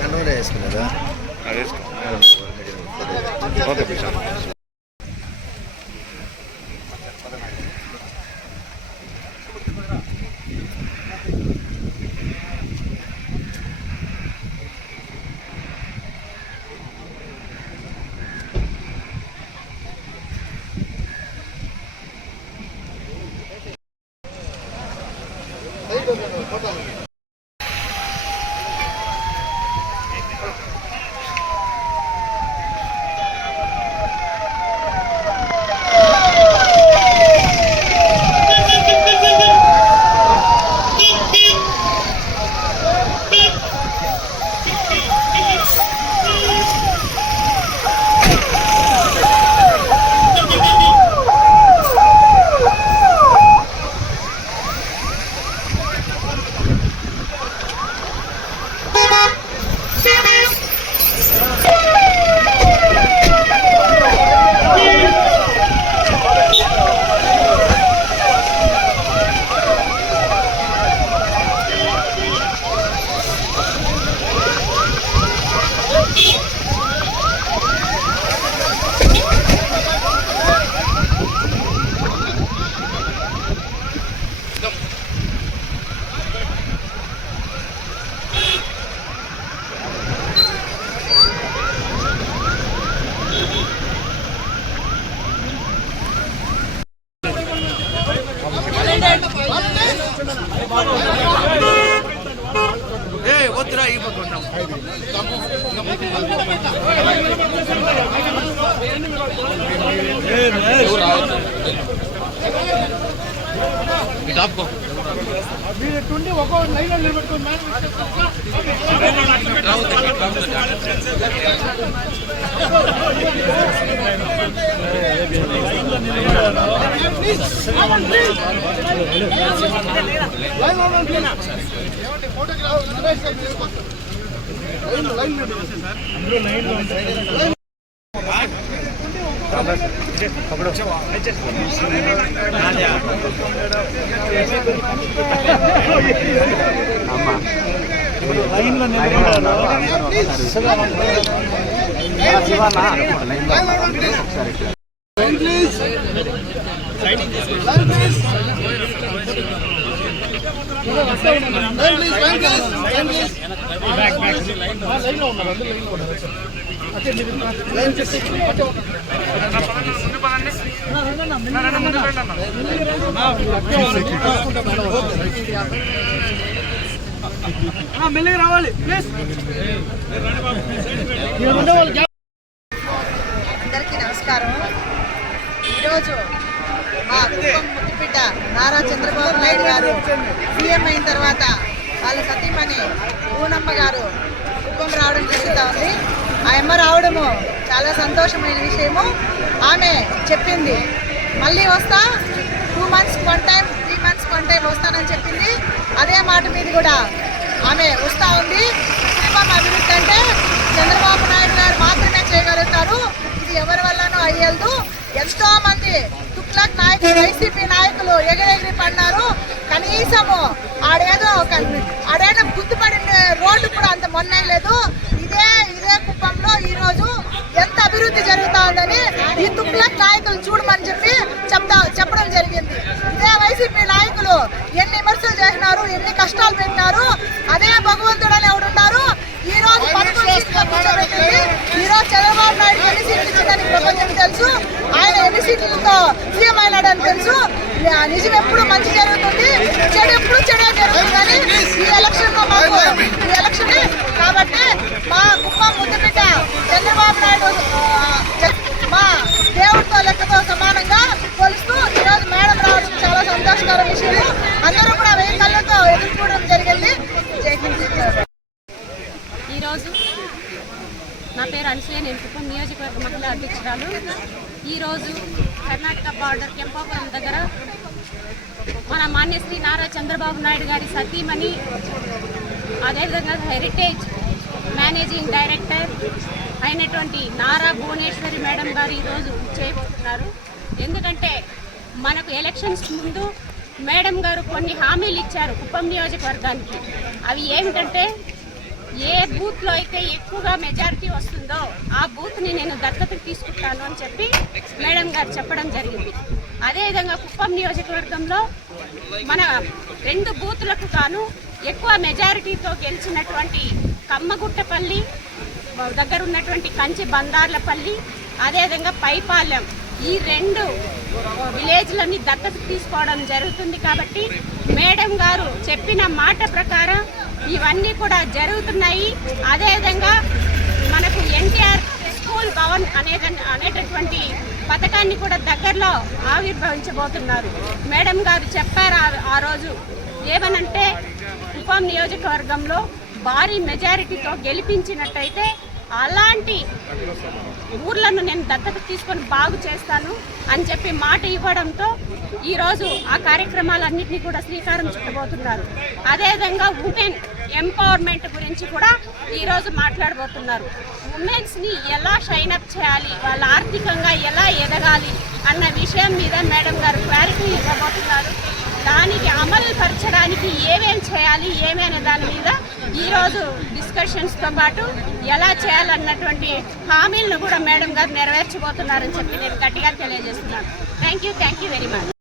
కన్నూరే వేసుకున్నారా? ఓకే ప్రశాంత్. వద్దురా ఈ పట్టుకుంటాం. మీరుండి ఒక లైన్లో నిలబెట్టుకోండి. మెల్లగా రావాలి ప్లీజ్. అందరికీ నమస్కారం. ఈరోజు మా కుటుంబం ముద్దుబిడ్డ నారా చంద్రబాబు నాయుడు గారు సీఎం అయిన తర్వాత వాళ్ళ సతీమణి పూనమ్మ గారు కుప్పం రావడం జరుగుతూ ఉంది. ఆ అమ్మ రావడము చాలా సంతోషమైన విషయము. ఆమె చెప్పింది మళ్ళీ వస్తా, 2 months 1 time 3 months 1 time వస్తానని చెప్పింది. అదే మాట మీద కూడా ఆమె వస్తూ ఉంది. కుప్పం అభివృద్ధి అంటే చంద్రబాబు నాయుడు గారు మాత్రమే చేయగలుగుతారు. ఇది ఎవరి వల్లనూ అయ్యేదు. ఎంతో మంది తుక్లక్ నాయకులు, వైసీపీ నాయకులు ఎగిరెగిరి పడినారు. కనీసము ఆడేదో గుర్తుపడిన రోడ్డు కూడా అంత మొన్నే లేదు. ఇదే కుప్పంలో ఈరోజు ఎంత అభివృద్ధి జరుగుతా ఉందని ఈ తుక్లక్ నాయకులు చూడమని చెప్పి చెప్పడం సీట్లతో సీఎం అయినాడని తెలుసు. నిజం ఎప్పుడు మంచి జరుగుతుంది, చెడు ఎప్పుడు చెడే జరుగుతుందని ఈ ఎలక్షన్ కాబట్టి మా కుప్పం ముద్దుబిడ్డ చంద్రబాబు నాయుడు మా దేవుడితో లెక్కతో సమానంగా కొలుస్తూ ఈరోజు మేడం రావడం చాలా సంతోషకర విషయం. అందరూ కూడా 1000 కళ్ళతో ఎదుర్కోవడం జరిగింది. జై హింద్. ఈరోజు నా పేరు అనసూయ, నేను కుప్పం నియోజకవర్గ మహిళా అధ్యక్షురాలు. ఈరోజు కర్ణాటక బార్డర్ కెంపాపురం దగ్గర మన మాన్యశ్రీ నారా చంద్రబాబు నాయుడు గారి సతీమణి, అదేవిధంగా హెరిటేజ్ మేనేజింగ్ డైరెక్టర్ అయినటువంటి నారా భువనేశ్వరి మేడం గారు ఈరోజు చేయబోతున్నారు. ఎందుకంటే మనకు ఎలక్షన్స్ ముందు మేడం గారు కొన్ని హామీలు ఇచ్చారు కుప్పం నియోజకవర్గానికి. అవి ఏమిటంటే, ఏ బూత్లో అయితే ఎక్కువగా మెజారిటీ వస్తుందో ఆ బూత్ని నేను దత్తతకు తీసుకుంటాను అని చెప్పి మేడం గారు చెప్పడం జరిగింది. అదేవిధంగా కుప్పం నియోజకవర్గంలో మన 2 బూతులకు గాను ఎక్కువ మెజారిటీతో గెలిచినటువంటి కమ్మగుట్టపల్లి దగ్గర ఉన్నటువంటి కంచి బందార్లపల్లి, అదేవిధంగా పైపాలెం, ఈ 2 విలేజ్లని దత్తత తీసుకోవడం జరుగుతుంది. కాబట్టి మేడం గారు చెప్పిన మాట ప్రకారం ఇవన్నీ కూడా జరుగుతున్నాయి. అదేవిధంగా మనకు ఎన్టీఆర్ స్కూల్ భవన్ అనేటటువంటి పథకాన్ని కూడా దగ్గరలో ఆవిర్భవించబోతున్నారు. మేడం గారు చెప్పారు ఆ రోజు ఏమనంటే, కుప్పం నియోజకవర్గంలో భారీ మెజారిటీతో గెలిపించినట్టయితే అలాంటి ఊర్లను నేను దత్తత తీసుకొని బాగు చేస్తాను అని చెప్పి మాట ఇవ్వడంతో ఈరోజు ఆ కార్యక్రమాలన్నింటినీ కూడా శ్రీకారం చుట్టబోతున్నారు. అదేవిధంగా ఉమెన్ ఎంపవర్మెంట్ గురించి కూడా ఈరోజు మాట్లాడబోతున్నారు. ఉమెన్స్ని ఎలా షైనప్ చేయాలి, వాళ్ళ ఆర్థికంగా ఎలా ఎదగాలి అన్న విషయం మీద మేడం గారు క్లారిటీ ఇవ్వబోతున్నారు. దానికి అమలు పరచడానికి ఏమేం చేయాలి ఏమేనే దాని మీద ఈరోజు డిస్కషన్స్తో పాటు ఎలా చేయాలన్నటువంటి హామీలను కూడా మేడం గారు నెరవేర్చబోతున్నారని చెప్పి నేను గట్టిగా తెలియజేస్తున్నాను. Thank you very much.